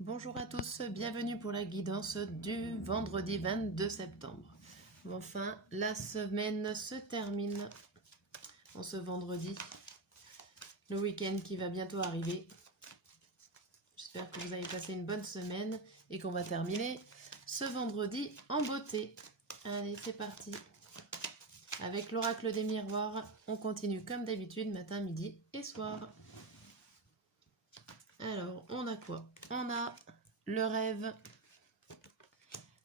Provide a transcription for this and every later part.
Bonjour à tous, bienvenue pour la guidance du vendredi 22 septembre. Enfin, la semaine se termine en ce vendredi, le week-end qui va bientôt arriver. J'espère que vous avez passé une bonne semaine et qu'on va terminer ce vendredi en beauté. Allez, c'est parti. Avec l'oracle des miroirs, on continue comme d'habitude, matin, midi et soir. Alors, on a quoi? On a le rêve,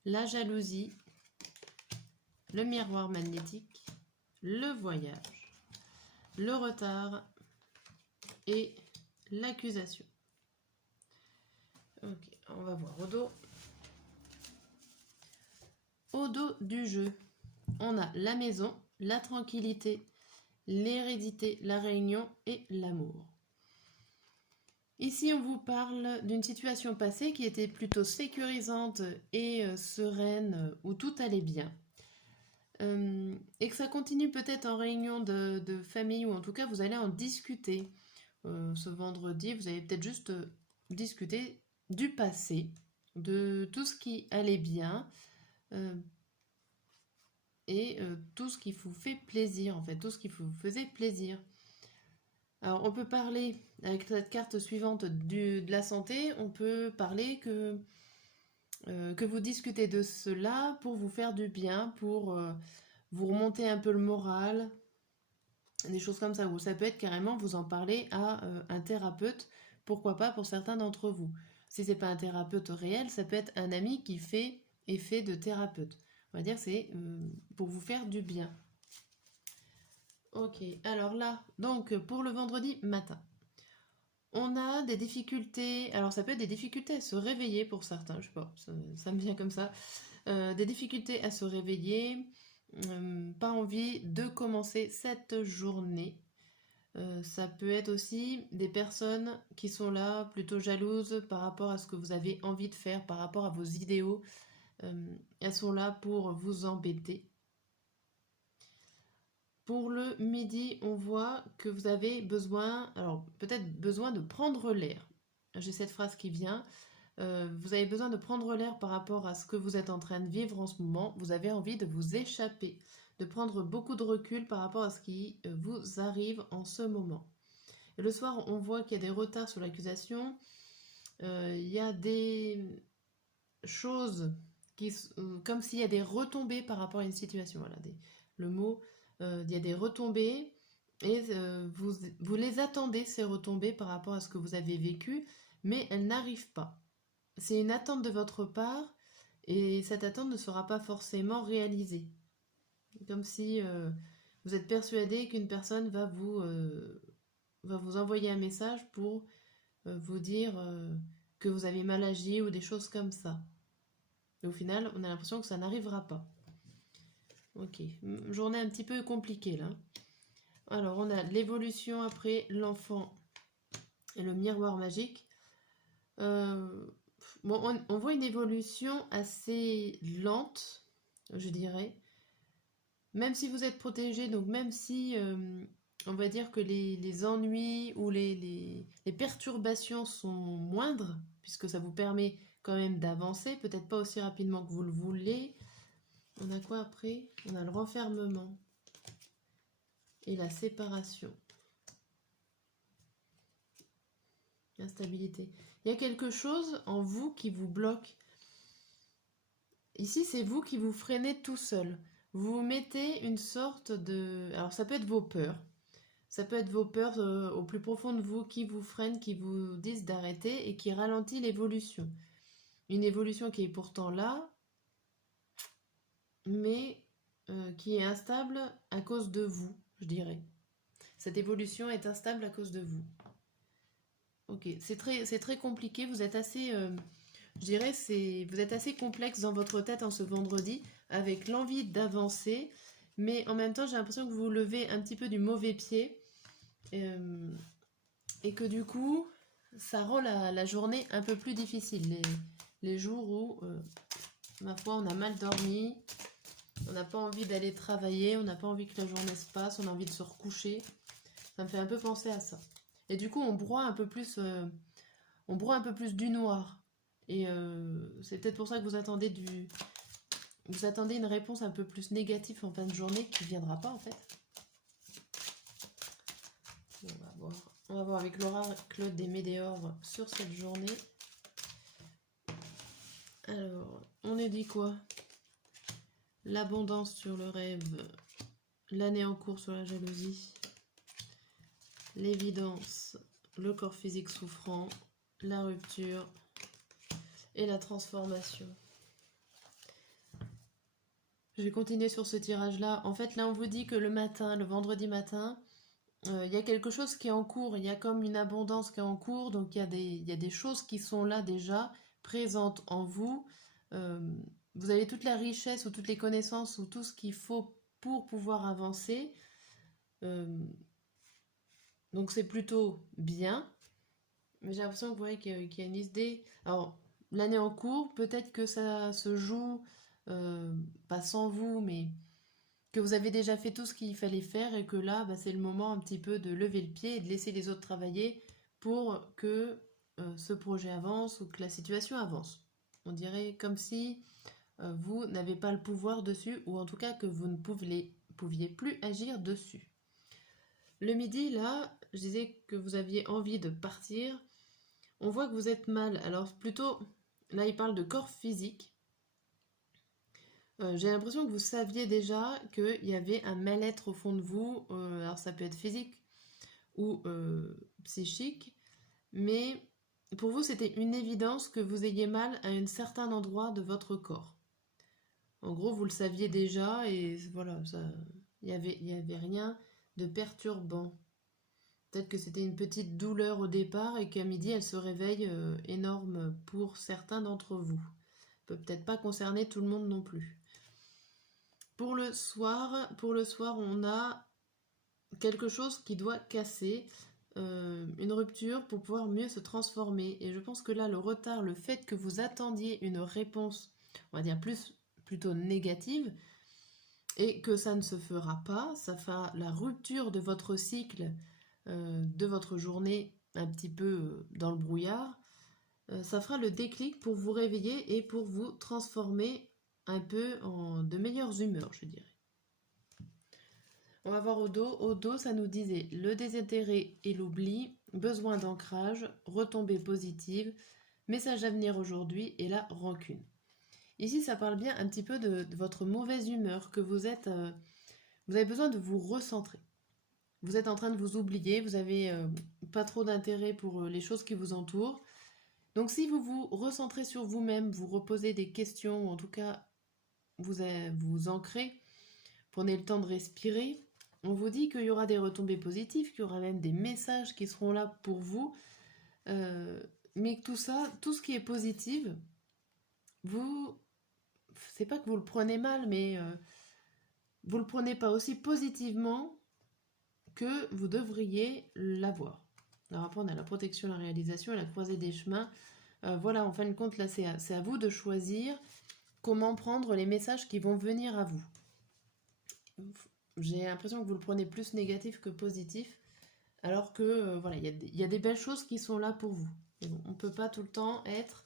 la jalousie, le miroir magnétique, le voyage, le retard et l'accusation. Ok, on va voir au dos. Au dos du jeu, on a la maison, la tranquillité, l'hérédité, la réunion et l'amour. Ici, on vous parle d'une situation passée qui était plutôt sécurisante et sereine, où tout allait bien. Et que ça continue peut-être en réunion de famille, ou en tout cas, vous allez en discuter. Ce vendredi, vous allez peut-être juste discuter du passé, de tout ce qui allait bien, et tout ce qui vous fait plaisir, en fait, tout ce qui vous faisait plaisir. Alors, on peut parler, avec cette carte suivante de la santé, on peut parler que vous discutez de cela pour vous faire du bien, pour vous remonter un peu le moral, des choses comme ça. Ou ça peut être carrément vous en parler à un thérapeute, pourquoi pas pour certains d'entre vous. Si c'est pas un thérapeute réel, ça peut être un ami qui fait effet de thérapeute. On va dire c'est pour vous faire du bien. Ok, alors là, donc pour le vendredi matin, on a des difficultés, alors ça peut être des difficultés à se réveiller pour certains, je sais pas, ça me vient comme ça, des difficultés à se réveiller, pas envie de commencer cette journée. Ça peut être aussi des personnes qui sont là plutôt jalouses par rapport à ce que vous avez envie de faire, par rapport à vos idéaux. Elles sont là pour vous embêter. Pour le midi, on voit que vous avez besoin, alors peut-être besoin de prendre l'air. J'ai cette phrase qui vient. Vous avez besoin de prendre l'air par rapport à ce que vous êtes en train de vivre en ce moment. Vous avez envie de vous échapper, de prendre beaucoup de recul par rapport à ce qui vous arrive en ce moment. Et le soir, on voit qu'il y a des retards sur l'accusation. Il y a des choses comme s'il y a des retombées par rapport à une situation. Voilà, le mot, il y a des retombées et vous les attendez, ces retombées, par rapport à ce que vous avez vécu, mais elles n'arrivent pas. C'est une attente de votre part et cette attente ne sera pas forcément réalisée. Comme si vous êtes persuadé qu'une personne va vous envoyer un message pour vous dire que vous avez mal agi ou des choses comme ça. Et au final, on a l'impression que ça n'arrivera pas. Ok, journée un petit peu compliquée là. Alors, on a l'évolution après l'enfant et le miroir magique. Bon, on voit une évolution assez lente, je dirais. Même si vous êtes protégé, donc même si on va dire que les ennuis ou les perturbations sont moindres, puisque ça vous permet quand même d'avancer, peut-être pas aussi rapidement que vous le voulez. On a quoi après? On a le renfermement et la séparation. L'instabilité. Il y a quelque chose en vous qui vous bloque. Ici, c'est vous qui vous freinez tout seul. Vous mettez une sorte de... Alors, ça peut être vos peurs. Ça peut être vos peurs au plus profond de vous qui vous freinent, qui vous disent d'arrêter et qui ralentit l'évolution. Une évolution qui est pourtant là, mais qui est instable à cause de vous, je dirais. Cette évolution est instable à cause de vous. Ok, c'est très compliqué, vous êtes assez... je dirais, vous êtes assez complexe dans votre tête en ce vendredi, avec l'envie d'avancer, mais en même temps, j'ai l'impression que vous vous levez un petit peu du mauvais pied, et que du coup, ça rend la journée un peu plus difficile. Les jours où, ma foi, on a mal dormi, on n'a pas envie d'aller travailler, on n'a pas envie que la journée se passe, on a envie de se recoucher. Ça me fait un peu penser à ça. Et du coup, on broie un peu plus du noir. Et c'est peut-être pour ça que vous attendez une réponse un peu plus négative en fin de journée qui ne viendra pas en fait. On va voir avec l'oracle des météores sur cette journée. Alors, on a dit quoi? L'abondance sur le rêve, l'année en cours sur la jalousie, l'évidence, le corps physique souffrant, la rupture et la transformation. Je vais continuer sur ce tirage-là. En fait, là, on vous dit que le matin, le vendredi matin, il y a quelque chose qui est en cours. Il y a comme une abondance qui est en cours. Donc, il y a des choses qui sont là déjà, présentes en vous. Vous avez toute la richesse ou toutes les connaissances ou tout ce qu'il faut pour pouvoir avancer. Donc, c'est plutôt bien. Mais j'ai l'impression que vous voyez qu'il y a une idée. Alors, l'année en cours, peut-être que ça se joue, pas sans vous, mais que vous avez déjà fait tout ce qu'il fallait faire et que là, c'est le moment un petit peu de lever le pied et de laisser les autres travailler pour que ce projet avance ou que la situation avance. On dirait comme si vous n'avez pas le pouvoir dessus ou en tout cas que vous ne pouviez plus agir dessus. Le midi, là, je disais que vous aviez envie de partir. On voit que vous êtes mal. Alors plutôt, là il parle de corps physique. J'ai l'impression que vous saviez déjà qu'il y avait un mal-être au fond de vous. Alors ça peut être physique ou psychique. Mais pour vous, c'était une évidence que vous ayez mal à un certain endroit de votre corps. En gros, vous le saviez déjà et voilà, il y avait rien de perturbant. Peut-être que c'était une petite douleur au départ et qu'à midi, elle se réveille énorme pour certains d'entre vous. Peut-être pas concerner tout le monde non plus. Pour le soir, on a quelque chose qui doit casser, une rupture pour pouvoir mieux se transformer. Et je pense que là, le retard, le fait que vous attendiez une réponse, on va dire plutôt négative, et que ça ne se fera pas, ça fera la rupture de votre cycle, de votre journée un petit peu dans le brouillard, ça fera le déclic pour vous réveiller et pour vous transformer un peu en de meilleures humeurs, je dirais. On va voir au dos. Au dos, ça nous disait le désintérêt et l'oubli, besoin d'ancrage, retombée positive, message à venir aujourd'hui et la rancune. Ici, ça parle bien un petit peu de votre mauvaise humeur, que vous avez besoin de vous recentrer. Vous êtes en train de vous oublier, vous n'avez pas trop d'intérêt pour les choses qui vous entourent. Donc si vous vous recentrez sur vous-même, vous reposez des questions, ou en tout cas vous ancrez, prenez le temps de respirer, on vous dit qu'il y aura des retombées positives, qu'il y aura même des messages qui seront là pour vous, mais que tout ça, tout ce qui est positif, c'est pas que vous le prenez mal, mais vous le prenez pas aussi positivement que vous devriez l'avoir. Alors après, on a la protection, la réalisation et la croisée des chemins. Voilà, en fin de compte, là, c'est à vous de choisir comment prendre les messages qui vont venir à vous. J'ai l'impression que vous le prenez plus négatif que positif, alors que, voilà, il y a des belles choses qui sont là pour vous. Et bon, on ne peut pas tout le temps être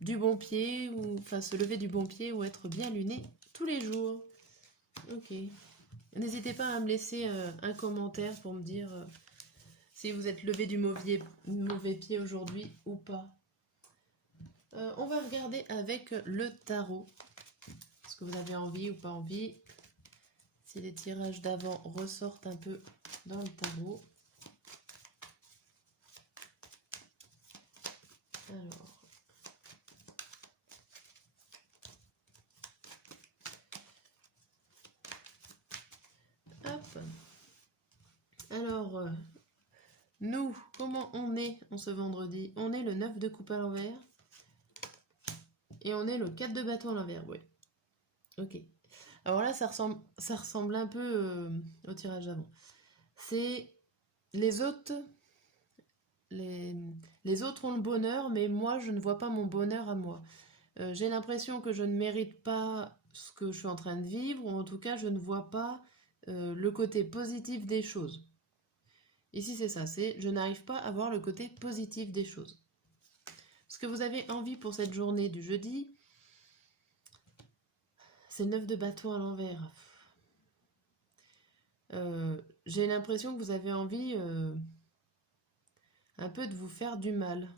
du bon pied, ou enfin se lever du bon pied ou être bien luné tous les jours. Ok. N'hésitez pas à me laisser un commentaire pour me dire si vous êtes levé du mauvais pied aujourd'hui ou pas. On va regarder avec le tarot. Est-ce que vous avez envie ou pas envie? Si les tirages d'avant ressortent un peu dans le tarot. Alors. Hop. Alors, nous, comment on est en ce vendredi? On est le 9 de coupe à l'envers. Et on est le 4 de bâton à l'envers, oui. Ok. Alors là, ça ressemble un peu au tirage d'avant. C'est les autres ont le bonheur, mais moi, je ne vois pas mon bonheur à moi. J'ai l'impression que je ne mérite pas ce que je suis en train de vivre, ou en tout cas, je ne vois pas le côté positif des choses. Ici, c'est ça, je n'arrive pas à voir le côté positif des choses. Parce que vous avez envie pour cette journée du jeudi, c'est 9 de bâton à l'envers. J'ai l'impression que vous avez envie un peu de vous faire du mal,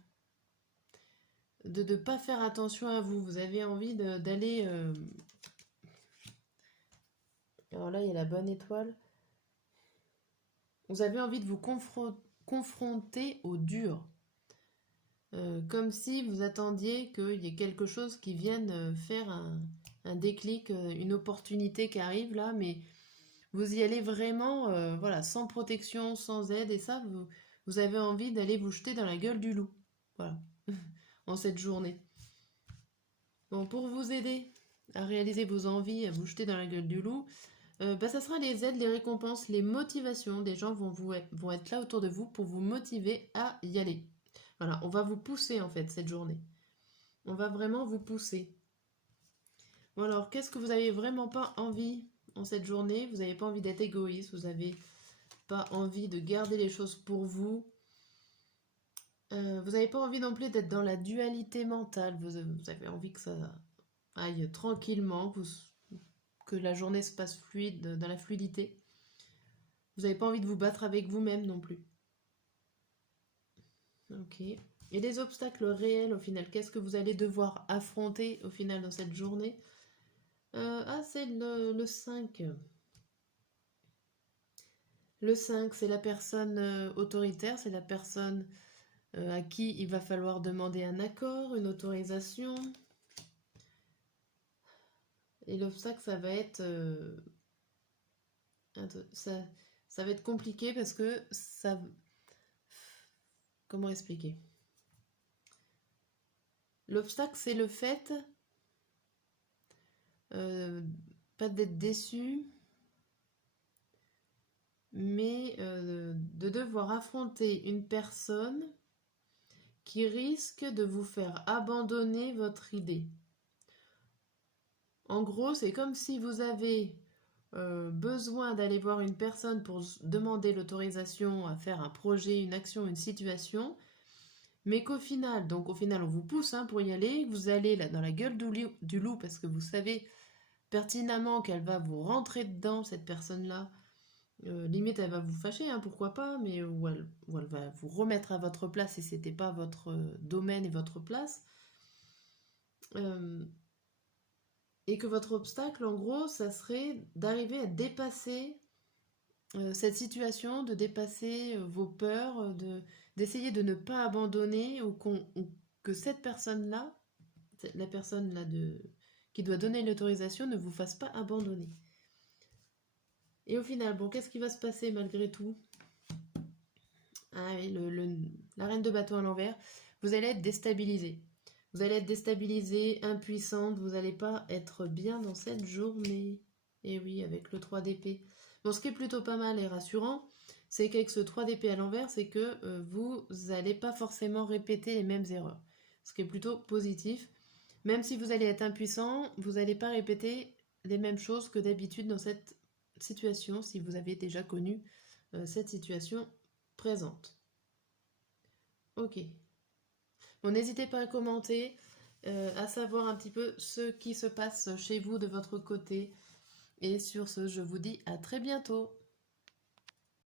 de ne pas faire attention à vous. Vous avez envie d'aller... Alors là, il y a la bonne étoile. Vous avez envie de vous confronter au dur. Comme si vous attendiez qu'il y ait quelque chose qui vienne faire un déclic, une opportunité qui arrive là, mais vous y allez vraiment, voilà, sans protection, sans aide, et ça, vous avez envie d'aller vous jeter dans la gueule du loup, voilà, en cette journée. Bon, pour vous aider à réaliser vos envies, à vous jeter dans la gueule du loup, ça sera les aides, les récompenses, les motivations. Des gens vont être là autour de vous pour vous motiver à y aller. Voilà, on va vous pousser en fait cette journée. On va vraiment vous pousser. Bon alors, qu'est-ce que vous n'avez vraiment pas envie en cette journée? Vous n'avez pas envie d'être égoïste, vous n'avez pas envie de garder les choses pour vous. Vous n'avez pas envie non plus d'être dans la dualité mentale. Vous avez envie que ça aille tranquillement, que la journée se passe fluide, dans la fluidité. Vous n'avez pas envie de vous battre avec vous-même non plus. Ok. Et les obstacles réels au final, qu'est-ce que vous allez devoir affronter au final dans cette journée? C'est le 5. Le 5, c'est la personne autoritaire, c'est la personne à qui il va falloir demander un accord, une autorisation. Et l'obstacle, ça va être... ça va être compliqué parce que ça... Comment expliquer? L'obstacle, c'est le fait pas d'être déçu, mais de devoir affronter une personne qui risque de vous faire abandonner votre idée. En gros, c'est comme si vous avez besoin d'aller voir une personne pour demander l'autorisation à faire un projet, une action, une situation, mais qu'au final, donc au final on vous pousse pour y aller, vous allez là dans la gueule du loup parce que vous savez pertinemment qu'elle va vous rentrer dedans, cette personne-là. Limite elle va vous fâcher, pourquoi pas, mais ou elle va vous remettre à votre place si c'était pas votre domaine et votre place. Et que votre obstacle, en gros, ça serait d'arriver à dépasser cette situation, de dépasser vos peurs, d'essayer de ne pas abandonner ou que cette personne-là, la personne là qui doit donner l'autorisation, ne vous fasse pas abandonner. Et au final, bon, qu'est-ce qui va se passer malgré tout? Ah oui, la reine de bâton à l'envers, vous allez être déstabilisé. Vous allez être déstabilisé, impuissante, vous n'allez pas être bien dans cette journée. Et oui, avec le 3 d'épée. Bon, ce qui est plutôt pas mal et rassurant, c'est qu'avec ce 3 d'épée à l'envers, c'est que vous n'allez pas forcément répéter les mêmes erreurs. Ce qui est plutôt positif. Même si vous allez être impuissant, vous n'allez pas répéter les mêmes choses que d'habitude dans cette situation, si vous avez déjà connu cette situation présente. Ok. Bon, n'hésitez pas à commenter, à savoir un petit peu ce qui se passe chez vous de votre côté. Et sur ce, je vous dis à très bientôt.